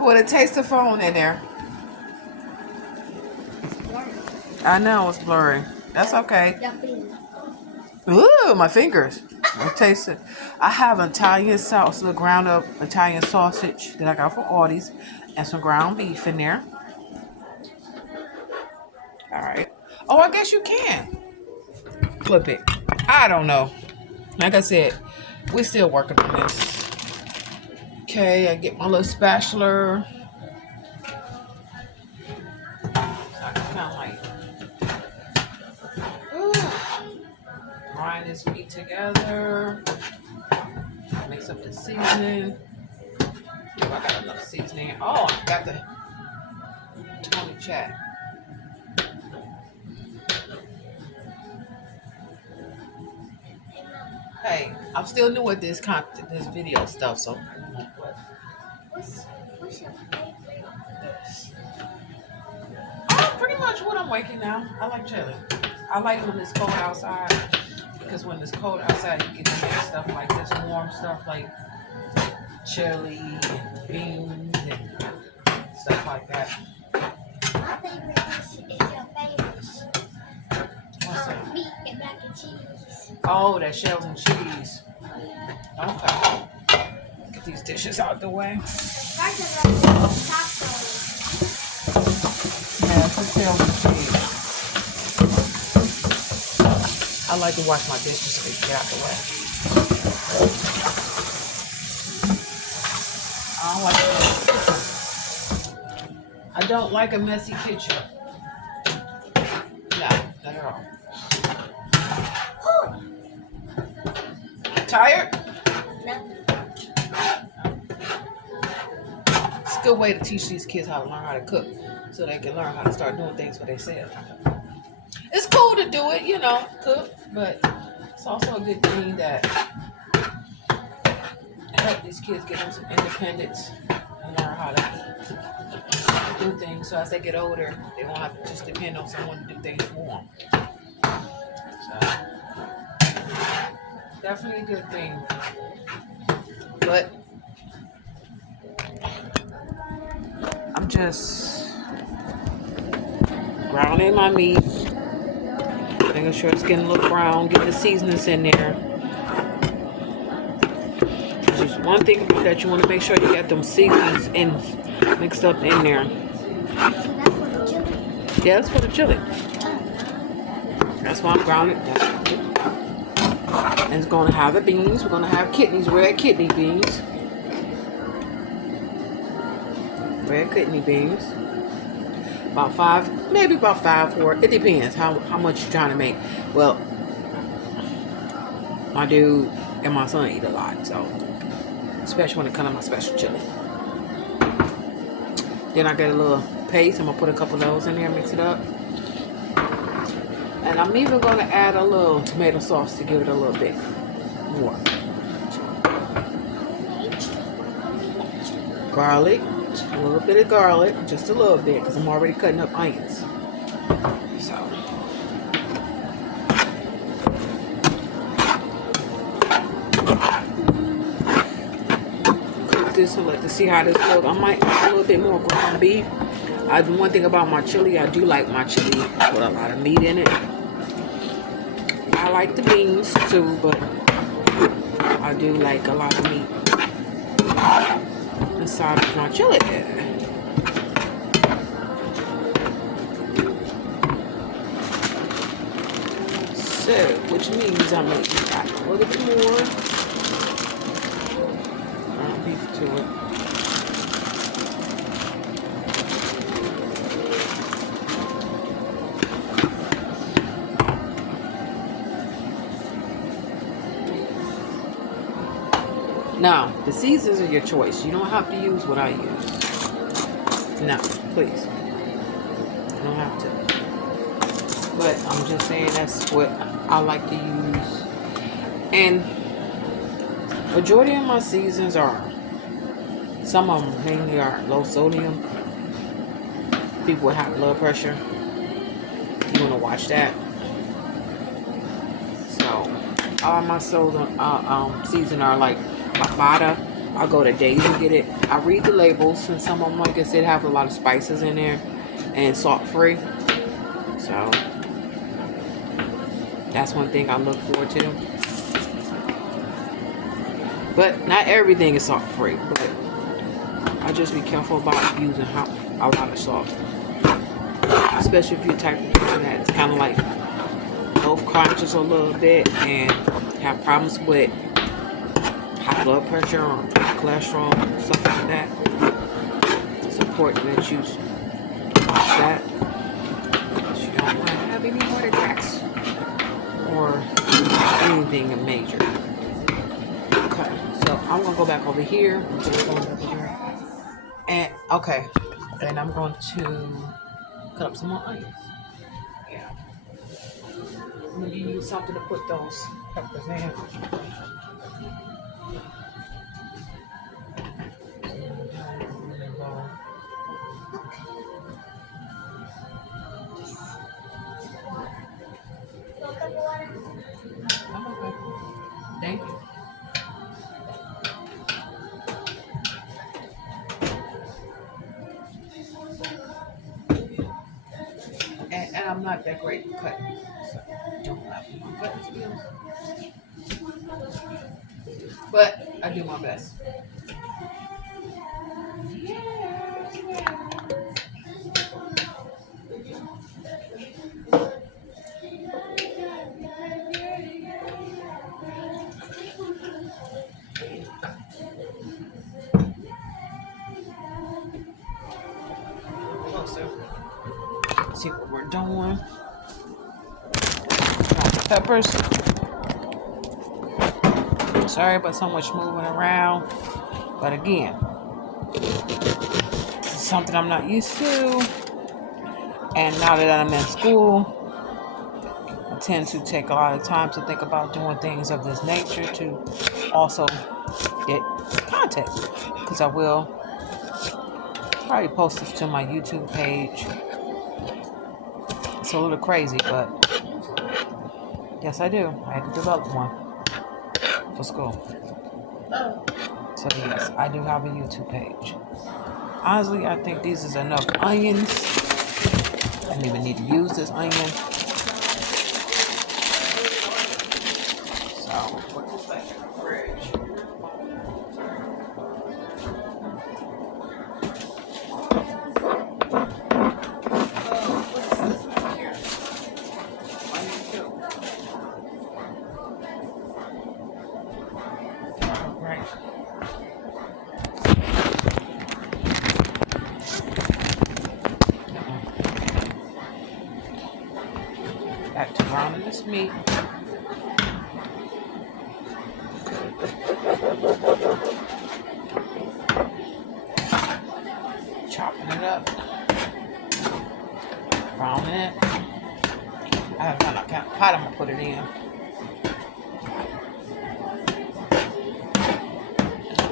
With a taste of phone in there. I know it's blurry. That's okay. Ooh, my fingers. I taste it. I have Italian sauce, the ground up Italian sausage that I got from Aldi's, and some ground beef in there. All right. Oh, I guess you can flip it. I don't know. Like I said, we're still working on this. Okay, I get my little spatula. I kind of like grind this meat together. Mix up the seasoning. See if I got enough seasoning. Oh, I got the Tony chat. Hey, I'm still new at this this video stuff, so. What's your favorite dish? Oh, pretty much what I'm making now. I like chili. I like when it's cold outside, because when it's cold outside, you get to make stuff like this, warm stuff like chili and beans and stuff like that. My favorite dish is your favorite dish. What's that? Meat and mac and cheese. Oh, that shells and cheese. Okay. Get these dishes out the way. Yeah, for shells and cheese. I like to wash my dishes so they get out the way. I don't like a messy kitchen. No, not at all. Tired? No. It's a good way to teach these kids how to learn how to cook, so they can learn how to start doing things for themselves. It's cool to do it, cook, but it's also a good thing that help these kids get them some independence and learn how to do things. So as they get older, they won't have to just depend on someone to do things for them. So definitely a good thing. But I'm just grounding my meat, making sure it's getting a little brown, getting the seasonings in there. There's one thing that you want to make sure you get them seasonings mixed up in there. Yeah, that's for the chili. That's why I'm grounding. And it's going to have the beans. We're going to have kidneys, red kidney beans. Red kidney beans. About 5, maybe about 5 for it. It depends how much you're trying to make. Well, my dude and my son eat a lot, so especially when it comes to my special chili. Then I get a little paste. I'm gonna put a couple of those in there, mix it up, and I'm even gonna add a little tomato sauce to give it a little bit more. Garlic. A little bit of garlic, just a little bit, because I'm already cutting up onions. So, cook this and let to see how this goes. I might add a little bit more ground beef. One thing about my chili, I do like my chili with a lot of meat in it. I like the beans too, but I do like a lot of meat inside of my chili. So, which means I'm going to add a little bit more ground beef to it. Now, the seasons are your choice. You don't have to use what I use. No, please. You don't have to. But I'm just saying that's what I like to use. And majority of my seasons are, some of them mainly are low sodium. People with high blood pressure, you want to watch that. So all my soda season are like Bavada. I'll go to Days and get it. I read the labels, and some of them, like I said, have a lot of spices in there and salt free. So that's one thing I look forward to. But not everything is salt free. But I just be careful about using a lot of salt, especially if you're the type of person that's kind of like health conscious a little bit and have problems with high blood pressure or cholesterol, stuff like that. It's important that you watch that, because you don't want to have any heart attacks or anything major. Okay, so I'm gonna go back over here. And okay, then I'm going to cut up some more onions. Yeah, I'm gonna use something to put those peppers in. Thank you. And I'm not that great at cutting, so don't laugh at my cutting skills. But I do my best. Closer. See what we're doing. Peppers. Sorry about so much moving around, but again, this is something I'm not used to. And now that I'm in school, I tend to take a lot of time to think about doing things of this nature to also get content, because I will probably post this to my YouTube page. It's a little crazy, but yes, I do. I had to develop one for school. So yes, I do have a YouTube page. Honestly, I think these is enough onions. I don't even need to use this onion. So put this back in the fridge. Back to browning this meat. Chopping it up. Browning it. I haven't found out what pot I'm going to put it in.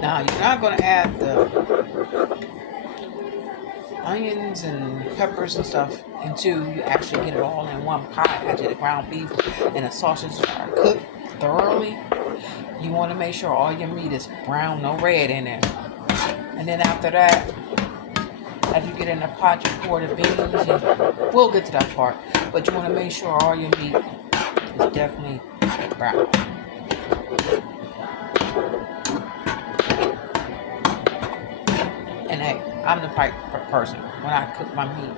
Now, you're not going to add the onions and peppers and stuff until you actually get it all in one pot after the ground beef and the sausages are cooked thoroughly. You want to make sure all your meat is brown, no red in it. And then after that, as you get in the pot, you pour the beans, and we'll get to that part. But you want to make sure all your meat is definitely brown. And hey, I'm the type of person, when I cook my meat,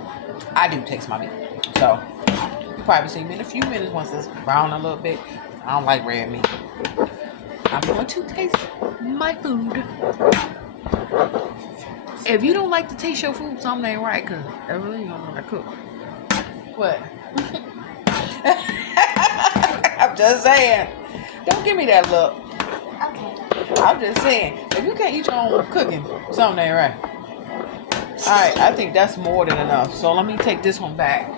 I do taste my meat. So, you probably see me in a few minutes once it's brown a little bit. I don't like red meat. I'm going to taste my food. If you don't like to taste your food, something ain't right, because I really don't want to cook. What? I'm just saying. Don't give me that look. Okay. I'm just saying, if you can't eat your own cooking, something ain't right. Alright, I think that's more than enough. So let me take this one back.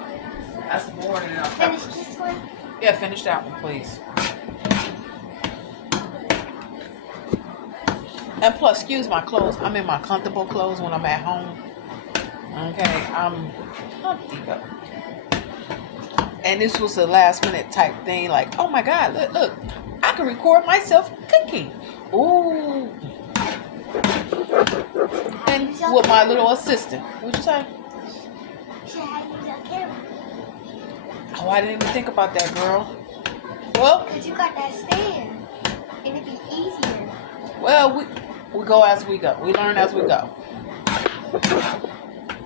That's more than enough. Finish this one? Yeah, finish that one, please. And plus, excuse my clothes. I'm in my comfortable clothes when I'm at home. Okay, I'm deep up. And this was a last minute type thing. Like, oh my God, look, I can record myself cooking. Ooh. And with my little assistant. What'd you say? Oh, I didn't even think about that, girl. Well, because you got that stand, and it'd be easier. Well, we go as we go. We learn as we go.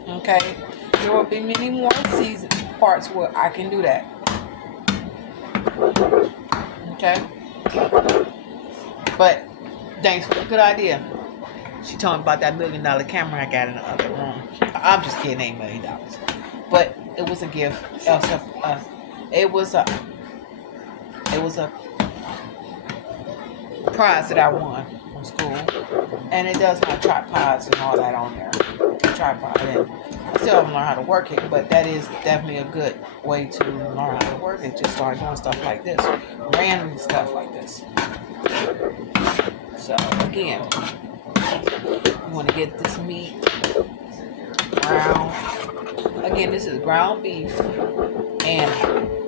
Okay, there will be many more season parts where I can do that. Okay, but thanks for the good idea. She told me about that $1 million camera I got in the other room. I'm just kidding, $8 million, but it was a gift. It was a prize that I won from school, and it does have tripods and all that on there. Tripod, and I still haven't learned how to work it, but that is definitely a good way to learn how to work it. Just start doing stuff like this, random stuff like this. So again, you want to get this meat ground. Again, this is ground beef and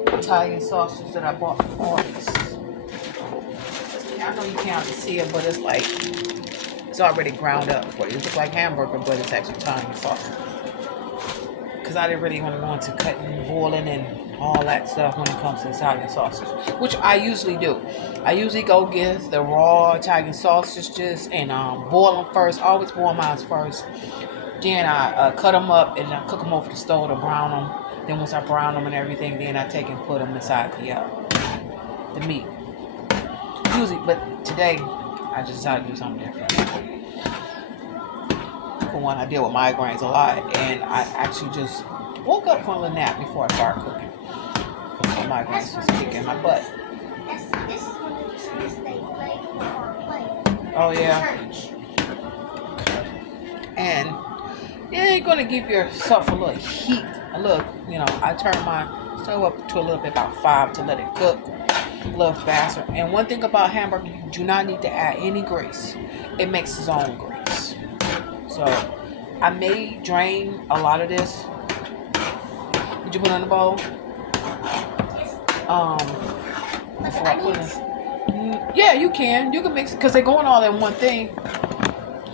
Italian sausage that I bought from August. I know you can't see it, but it's like it's already ground up for you. It looks like hamburger, but it's actually Italian sausage. Because I didn't really want to go into cutting, boiling, and all that stuff when it comes to Italian sausage, which I usually do. I usually go get the raw Italian sausages and boil them first. I always boil mine first. Then I cut them up and I cook them over the stove to brown them. Then once I brown them and everything, then I take and put them inside the meat. Usually, but today I just decided to do something different. For one, I deal with migraines a lot, and I actually just woke up from a little nap before I started cooking. My migraines was kicking my butt. This is one of the songs they play for play. Oh yeah. Church. And you ain't gonna give yourself a little heat, a little, I turn my stove up to a little bit, about 5, to let it cook a little faster. And one thing about hamburger, you do not need to add any grease. It makes its own grease. So I may drain a lot of this. Did you put it in the bowl? Before I put it. Yeah, you can mix it because they're going all in one thing.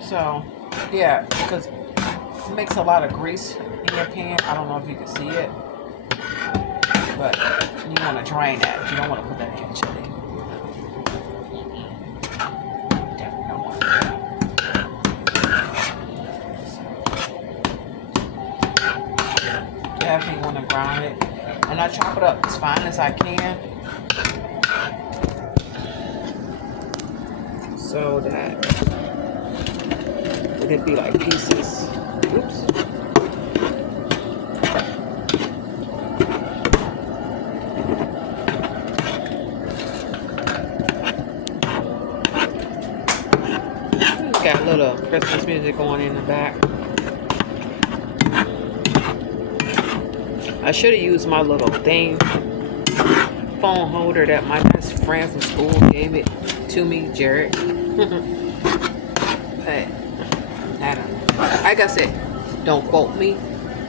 So yeah, because it makes a lot of grease in your pan. I don't know if you can see it, but you want to drain that. You don't want to put that in your chili. Definitely don't want that. Definitely want to brown it, and I chop it up as fine as I can, so that it'd be like pieces. Oops. Got a little Christmas music going in the back. I should have used my little phone holder that my best friend from school gave it to me, Jared. But I don't know. Like I said, don't quote me.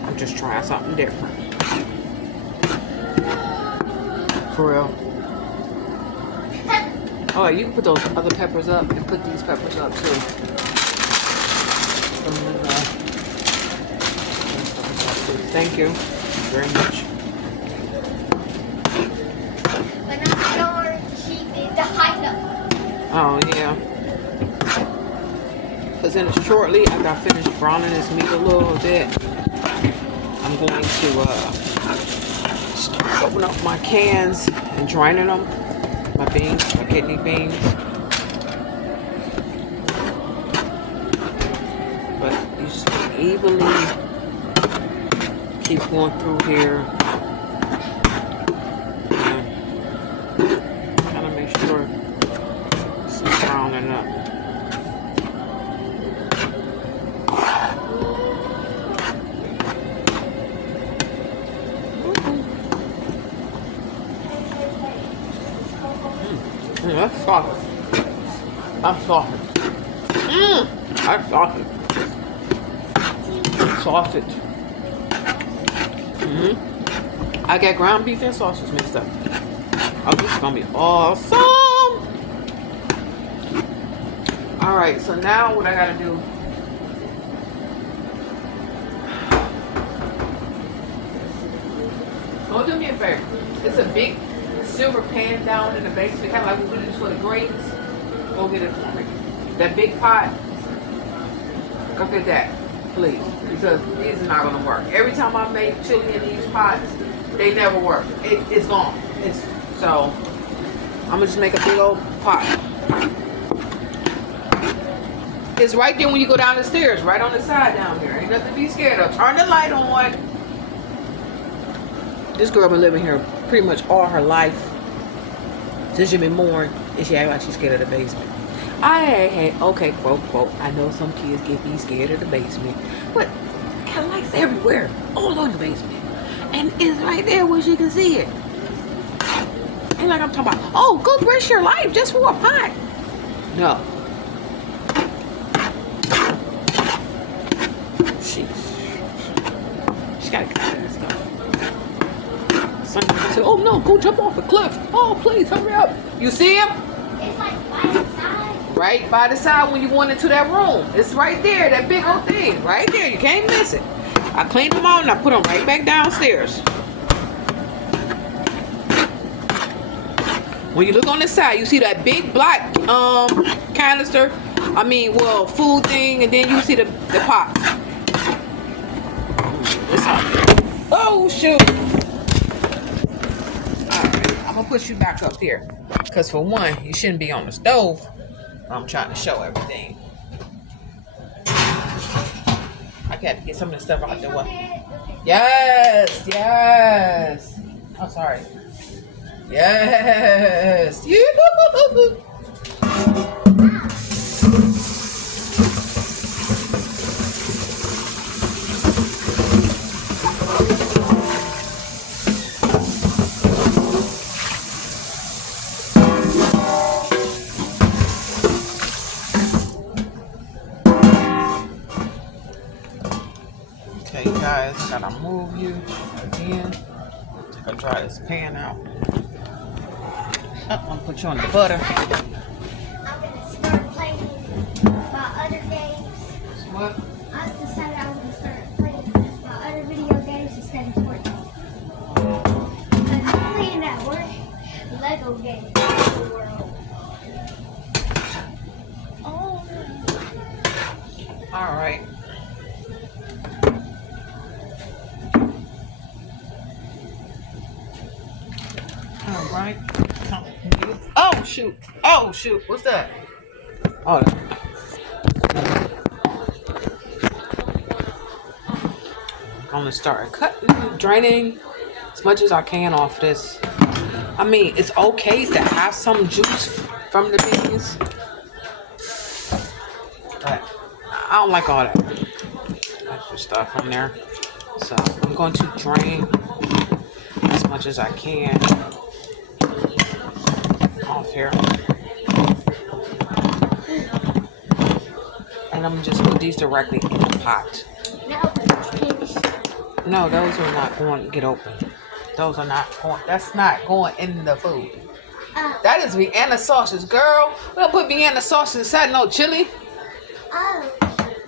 I'm just trying something different. For real. Oh, you can put those other peppers up and put these peppers up too. Thank you very much. When I'm sure she did the hide up. Oh yeah. Because then shortly after I finish browning this meat a little bit, I'm going to open up my cans and draining them. My beans, my kidney beans. But you just evenly keep going through here. And kind of make sure it's browning up. That's sausage. That's sausage. That's sausage. Sausage. I got ground beef and sausage mixed up. Oh, this is gonna be awesome. Alright, so now what I gotta do Oh, do me a favor. It's a big silver pan down in the basement, kind of like what we use for the greens. Go get it for me. That big pot. Go get that, please, because these are not gonna work. Every time I make chili in these pots, they never work. It's gone. So I'm gonna just make a big old pot. It's right there when you go down the stairs, right on the side down there. Ain't nothing to be scared of. Turn the light on. This girl been living here pretty much all her life since she been born, and she act like she's scared of the basement. Okay, quote, I know some kids get me scared of the basement, but got lights everywhere, all on the basement, and it's right there where she can see it. Ain't like I'm talking about, oh, go risk your life just for a pot. No. She gotta get that stuff. Somebody said, oh no, go jump off the cliff. Oh, please, hurry up. You see him? It's like by the side. Right by the side when you went into that room. It's right there, that big old thing. Right there, you can't miss it. I cleaned them all and I put them right back downstairs. When you look on the side, you see that big black canister. Food thing, and then you see the pots. Oh shoot! Alright, I'm gonna put you back up here. Cause for one, you shouldn't be on the stove. I'm trying to show everything. I got to get some of the stuff out the way. Yes. I'm sorry. Yes. Okay, guys, I gotta move you again. I'm gonna try this pan out. I'm gonna put you on the butter. I'm gonna start playing my other games. What? I decided I was gonna start playing my other video games instead of Fortnite. Because I'm playing that Lego game, Lego World. Oh. All right. All right. Oh shoot. What's that? Oh. I'm gonna start cutting, draining as much as I can off this. I mean, it's okay to have some juice from the beans, but I don't like all that extra stuff from there. So I'm going to drain as much as I can off here. And I'm just put these directly in the pot. No, those are not going to get open. Those are not going, that's not going in the food. That is Vienna sausage, girl. We don't put Vienna sausage inside no chili. Oh.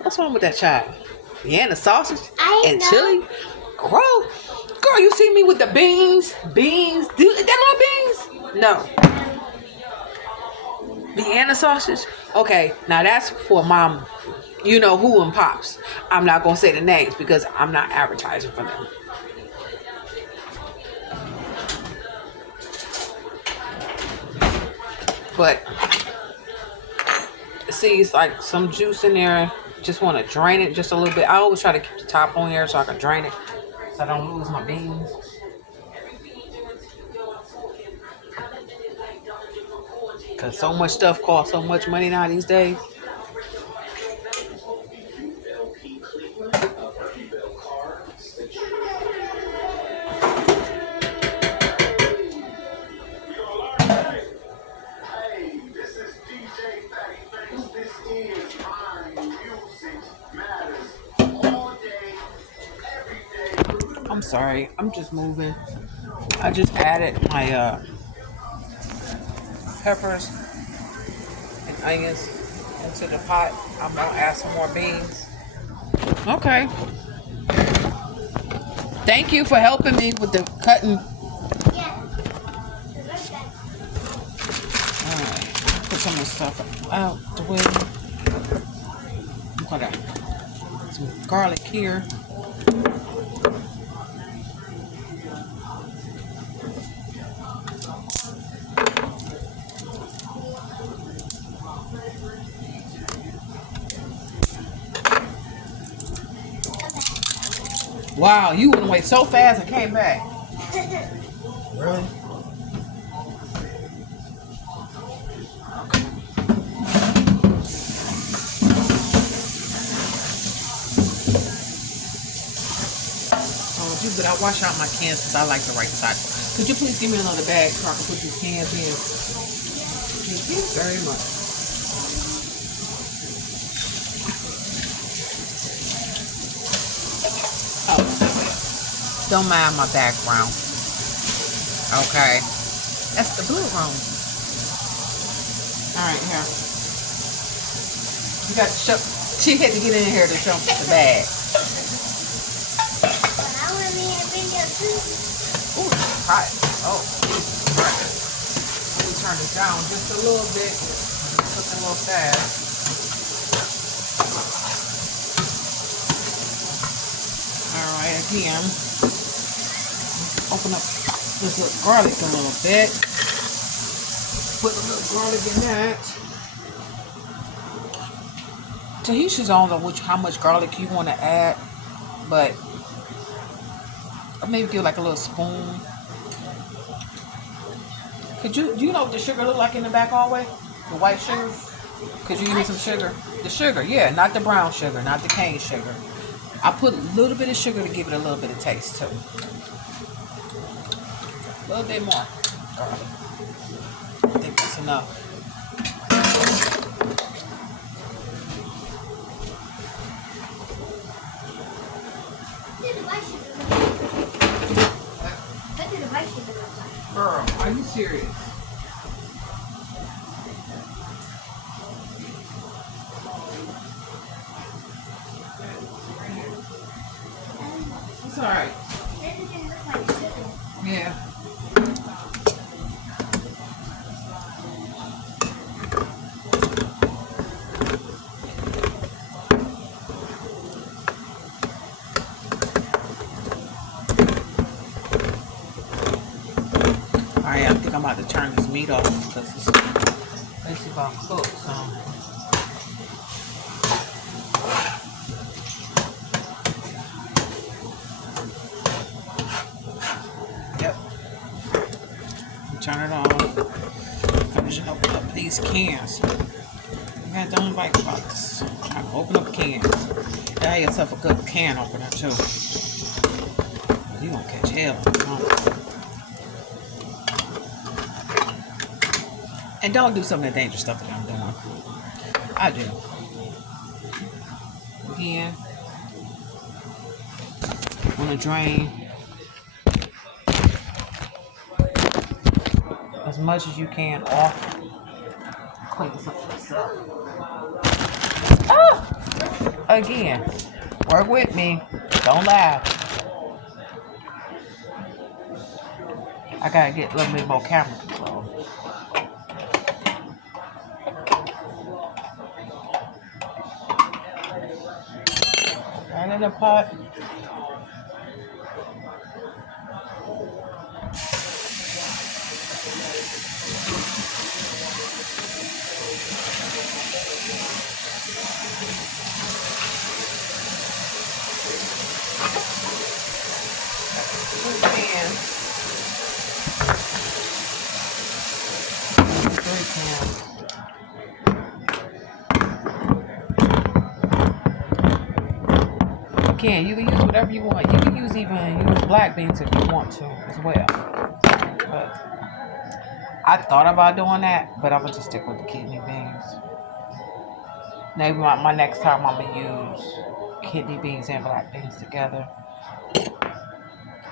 What's wrong with that child? Vienna sausage and know. chili? Girl, you see me with the beans? Beans? Is that my beans? No. Vienna sausage? Okay, now that's for mom, you know who and pops. I'm not going to say the names because I'm not advertising for them. But see, it's like some juice in there. Just want to drain it just a little bit. I always try to keep the top on here so I can drain it, so I don't lose my beans. Because so much stuff costs so much money now these days. I'm sorry, I'm just moving. I just added my peppers and onions into the pot. I'm gonna add some more beans. Okay. Thank you for helping me with the cutting. Yeah. Alright, put some of the stuff out the way. I'm gonna put some garlic here. Wow, you went away so fast and came back. Really? But I wash out my cans because I like the right side. Could you please give me another bag so I can put these cans in? Thank you very much. Oh, don't mind my background. Okay. That's the blue room. Alright, here. You got to show. She had to get in here to show the bag. Ooh, hot. Oh, right. Let me turn it down just a little bit. I'm cooking a little fast. Alright, again. Open up this little garlic a little bit. Put a little garlic in that. Tahisha's on how much garlic you want to add, but maybe give like a little spoon. Do you know what the sugar look like in the back hallway? The white sugar? Could you use some sugar? The sugar, yeah, not the brown sugar, not the cane sugar. I put a little bit of sugar to give it a little bit of taste too. A little bit more garlic. I think that's enough. Girl, are you serious? It's alright. Yeah. Alright, I think I'm about to turn this meat off because it's basically about cooked. So. Yep. Turn it on. I'm just open up these cans. You guys don't like about this. I open up cans. Have yourself a good can opener too. You gonna catch hell. And don't do some of the dangerous stuff that I'm doing. I do. Again, want to drain as much as you can off. Clean some of this up. Ah! Again, work with me. Don't laugh. I gotta get a little bit more camera control. Right in the pot. You can use whatever you want. You can use black beans if you want to as well. But I thought about doing that, but I'm gonna just stick with the kidney beans. Maybe my next time I'm gonna use kidney beans and black beans together.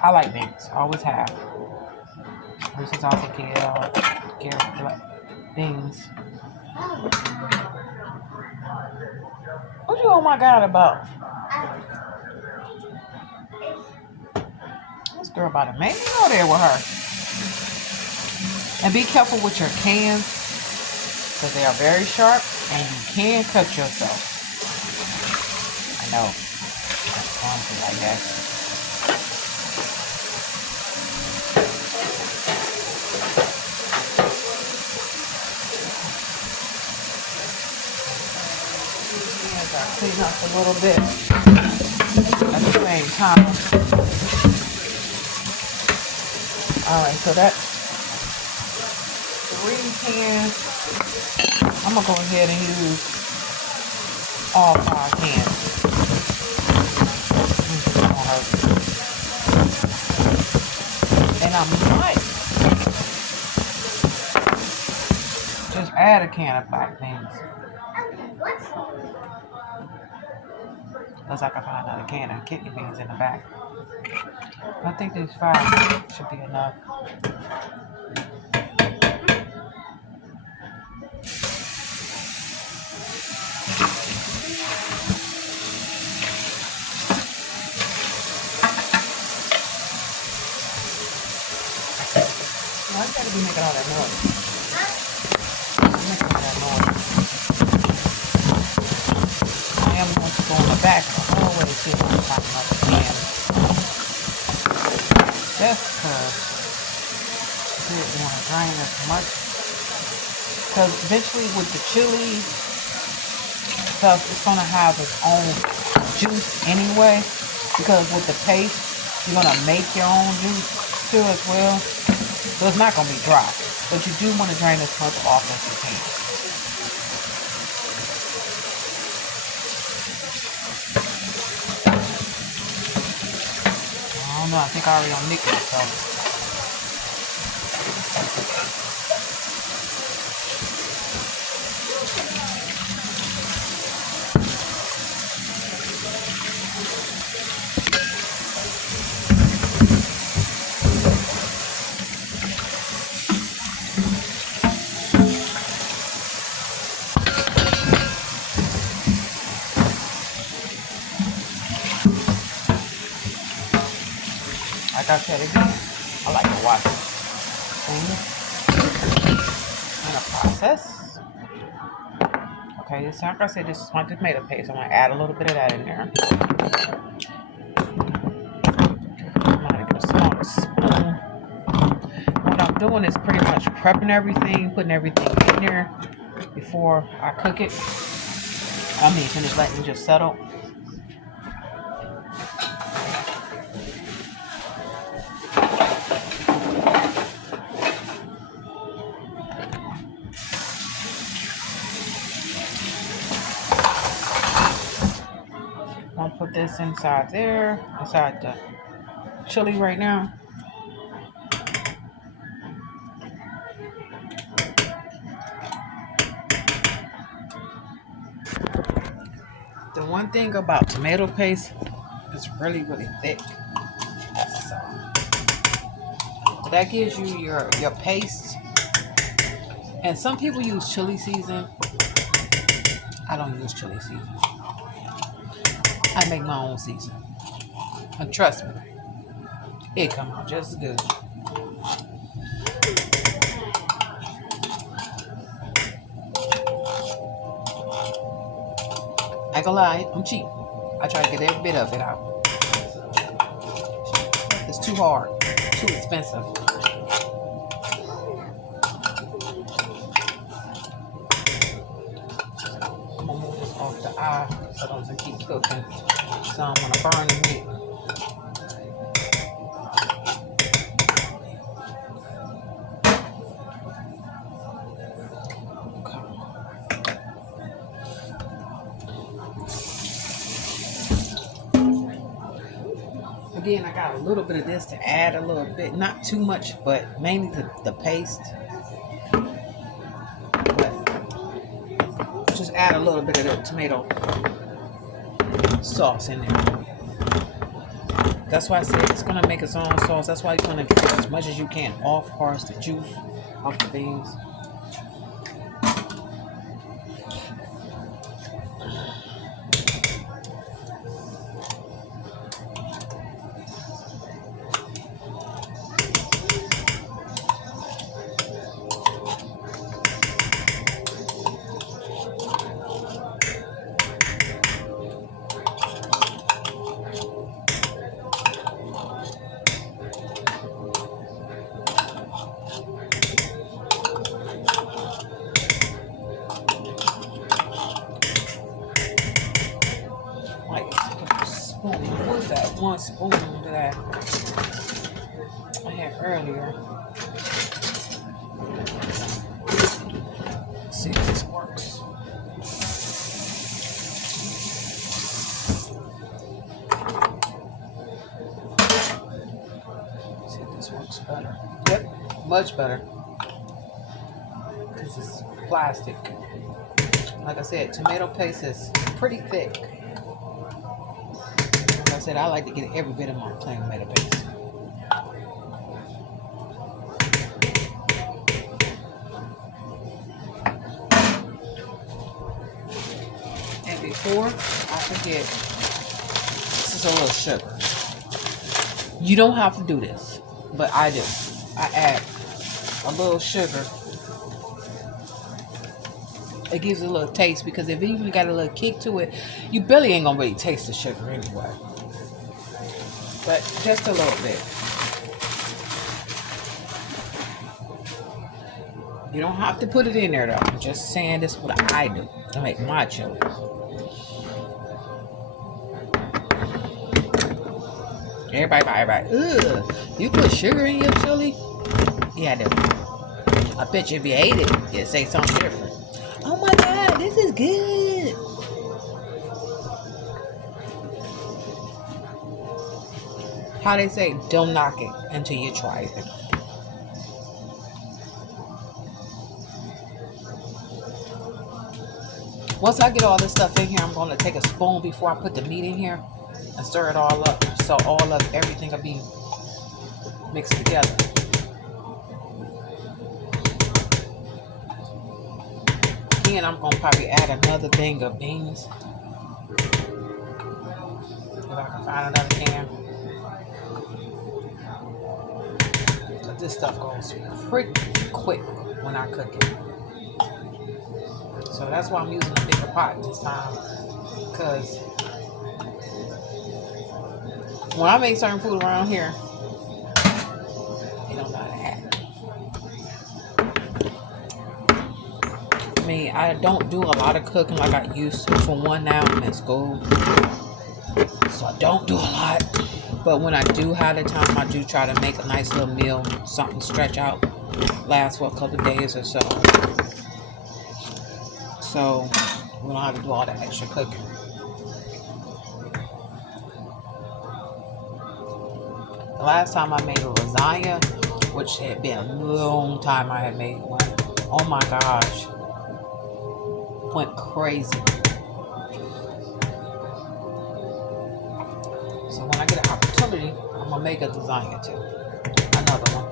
I like beans. I always have. This is also Garrett black beans. What you oh my god about? Girl about to make me go there with her. And be careful with your cans because they are very sharp and you can cut yourself. I know. That's clumsy, I guess. Clean up a little bit at the same time. Alright, so that's 3 cans. I'm gonna go ahead and use all 5 cans. And I might just add a can of black beans. Unless I can find another can of kidney beans in the back. I think these 5 should be enough. Why you gotta be making all that noise? I'm making all that noise. I am going to go in the back and always see if I can find another can. Just because I didn't want to drain as much. Because eventually with the chili stuff, it's going to have its own juice anyway. Because with the paste, you're going to make your own juice too as well. So it's not going to be dry. But you do want to drain as much off as you can. I don't know. I think I already on mixed myself. Like I said again, I like to watch things in a process. Okay, this like I said, this is my tomato paste. I'm gonna add a little bit of that in there. I'm gonna get a smaller spoon. What I'm doing is pretty much prepping everything, putting everything in there before I cook it. Finish letting it just settle. I'll put this inside there, inside the chili right now. The one thing about tomato paste, it's really, really thick. So that gives you your paste. And some people use chili season. I don't use chili season. I make my own season. And trust me, it comes out just as good. I ain't gonna lie, I'm cheap. I try to get every bit of it out. It's too hard, too expensive. I'm gonna move this off the eye so it doesn't keep cooking. So I'm gonna burn the meat. Again, I got a little bit of this to add a little bit, not too much, but mainly the paste. But just add a little bit of the tomato sauce in there. That's why I said it's gonna make its own sauce. That's why you want to drink as much as you can off, parts the juice off the beans. What's that one spoon that I had earlier? Let's see if this works. Let's see if this works better. Yep, much better. This is plastic. Like I said, tomato paste is pretty thick. Like I said, I like to get every bit of my plain tomato paste. And before I forget, this is a little sugar. You don't have to do this, but I do. I add a little sugar. It gives it a little taste, because if it even got a little kick to it, you barely ain't gonna really taste the sugar anyway. But just a little bit. You don't have to put it in there though. I'm just saying this is what I do to make my chili. Everybody, ugh, you put sugar in your chili? Yeah, I do. I bet you if you ate it, you'd say something different. Oh my God, this is good. How they say, don't knock it until you try it. Once I get all this stuff in here, I'm going to take a spoon before I put the meat in here and stir it all up, so everything will be mixed together. Then I'm going to probably add another thing of beans. If I can find another can. But this stuff goes pretty quick when I cook it. So that's why I'm using a bigger pot this time. Because when I make certain food around here, they don't know how to act. I mean, I don't do a lot of cooking like I used to. For one, now I'm in school, so I don't do a lot. But when I do have the time, I do try to make a nice little meal, something stretch out, last for a couple of days or so. So we don't have to do all that extra cooking. The last time I made a lasagna, which had been a long time I had made one. Oh my gosh. Went crazy. So when I get an opportunity, I'm going to make a lasagna too. Another one.